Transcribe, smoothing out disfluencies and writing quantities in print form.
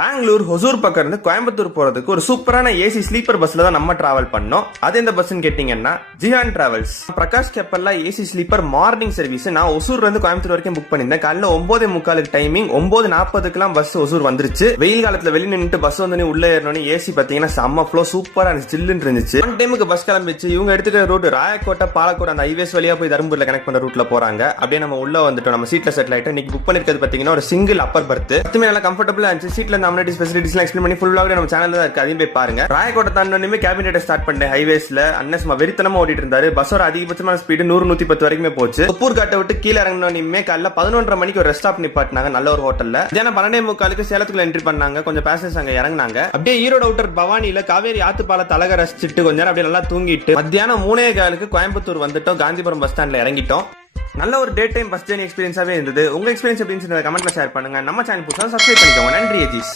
பெங்களூர் ஹொசூர் பக்கம் இருந்து கோயம்புத்தூர் போறதுக்கு ஒரு சூப்பரான ஏசி ஸ்லீப்பர் பஸ்ல தான் நம்ம டிராவல் பண்ணோம். அது எந்த பஸ்ன்னு கேட்டீங்கன்னா ஜிஹான் டிராவல்ஸ். பிரகாஷ் கெப்பல்ல ஏசி ஸ்லீப்பர் மார்னிங் சர்வீஸ். நான் ஒசூர்ல இருந்து கோயம்புத்தூர் வரைக்கும் புக் பண்ணிருந்தேன். காலைல 9:45 டைமிங், 9:40 பஸ் ஒசூர் வந்துருச்சு. வெயில் காலத்துல வெளியே நின்று பஸ் வந்து உள்ள ஏறணும். ஏசி பாத்தீங்கன்னா செம்ம ஃப்ளோ, சூப்பரா இருந்துச்சு, சில்லுன்னு இருந்துச்சு. ஒன் டைமுக்கு பஸ் கிளம்பிச்சு. இவங்க எடுத்துக்கிற ரூட் ராயக்கோட்டை பாலக்கோடு அந்த ஹைவேஸ் வழியா போய் தருமபுரியில கனெக்ட் பண்ற ரூட்ல போறாங்க. அப்படியே நம்ம உள்ள வந்துட்டோம். நம்ம சீட்ல செட்டில் ஆயிட்டோம். இன்னைக்கு புக் பண்ணிருக்கிறது பாத்தீங்கன்னா ஒரு சிங்கிள் அப்பர் பர்த். நல்லா கம்ஃபர்டபுளா இருந்துச்சு. சீட்ல இந்த அம்யூனிட்டி ஃபெசிலிட்டிஸ் எக்ஸ்பிளைன் பண்ணி ஃபுல் vlog நம்ம சேனல்ல தான் இருக்கு. அதையும் போய் பாருங்க. ராயக்கோட்டை தாண்டனமே கேபின் ரைட் ஸ்டார்ட் பண்ணேன். ஹைவேஸ்ல அண்ணன் சும்மா வெறித்தனமா ஓடிட்டு இருந்தாரு. பஸ்ஸோட அதிகபட்சமான ஸ்பீடு 100-110 வரைக்குமே போச்சு. தொப்பூர் காட்டை விட்டு கீழே இறங்கினோமே காலைல 11:30 மணிக்கு ஒரு ரெஸ்ட் ஸ்டாப் நிப்பாட்டினாங்க நல்ல ஒரு ஹோட்டல்ல. மத்தியானம் 12:45 சேலத்துக்குள்ள என்ட்ரி பண்ணாங்க. கொஞ்சம் பேசஞ்சர்ஸ் அங்க இறங்கினாங்க. அப்படியே ஈரோடு அவுட்டர் பவானியில காவேரி ஆத்துப்பால தலக ரசிச்சுட்டு கொஞ்ச நேரம் அப்படியே நல்லா தூங்கிட்டு மத்தியானம் 3:15 கோயம்புத்தூர் வந்துட்டோம். காந்திபுரம் பஸ் ஸ்டாண்ட்ல இறங்கிட்டோம். நல்ல ஒரு டே டைம் பஸ் ஜர்னி எக்ஸ்பீரியன்ஸாவே இருந்தது. உங்க எக்ஸ்பீரியன்ஸ் எப்படி இருந்துச்சு கமெண்ட்ல ஷேர் பண்ணுங்க. நம்ம சேனல் புதுசா சப்ஸ்கிரைப் பண்ணிக்கோங்க. நன்றி அஜீஸ்.